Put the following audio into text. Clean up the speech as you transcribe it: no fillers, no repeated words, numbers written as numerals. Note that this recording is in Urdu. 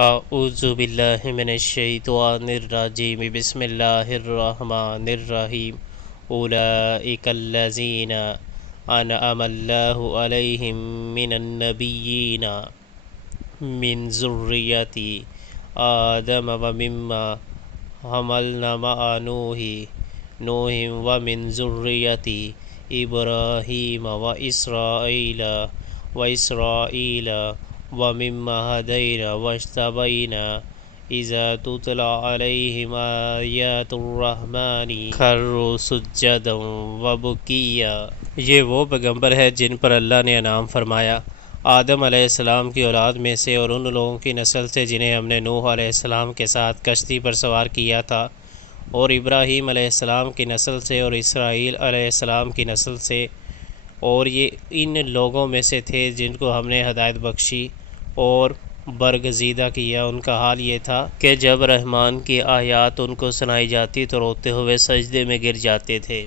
اعوذ باللہ من الشیطان الرجیم بسم اللہ الرحمن الرحیم اولئک الذین انعم اللہ علیہم من النبیین من ذریۃ آدم ومما حملنا مع نوح ومن ذریۃ ابراہیم وإسرائیل ومما هدينا واجتبينا إذا تتلى عليهم آيات الرحمن خروا سجدا وبكيا۔ یہ وہ پیغمبر ہے جن پر اللہ نے انعام فرمایا آدم علیہ السلام کی اولاد میں سے اور ان لوگوں کی نسل سے جنہیں ہم نے نوح علیہ السلام کے ساتھ کشتی پر سوار کیا تھا، اور ابراہیم علیہ السلام کی نسل سے اور اسرائیل علیہ السلام کی نسل سے، اور یہ ان لوگوں میں سے تھے جن کو ہم نے ہدایت بخشی اور برگزیدہ کیا۔ ان کا حال یہ تھا کہ جب رحمان کی آیات ان کو سنائی جاتی تو روتے ہوئے سجدے میں گر جاتے تھے۔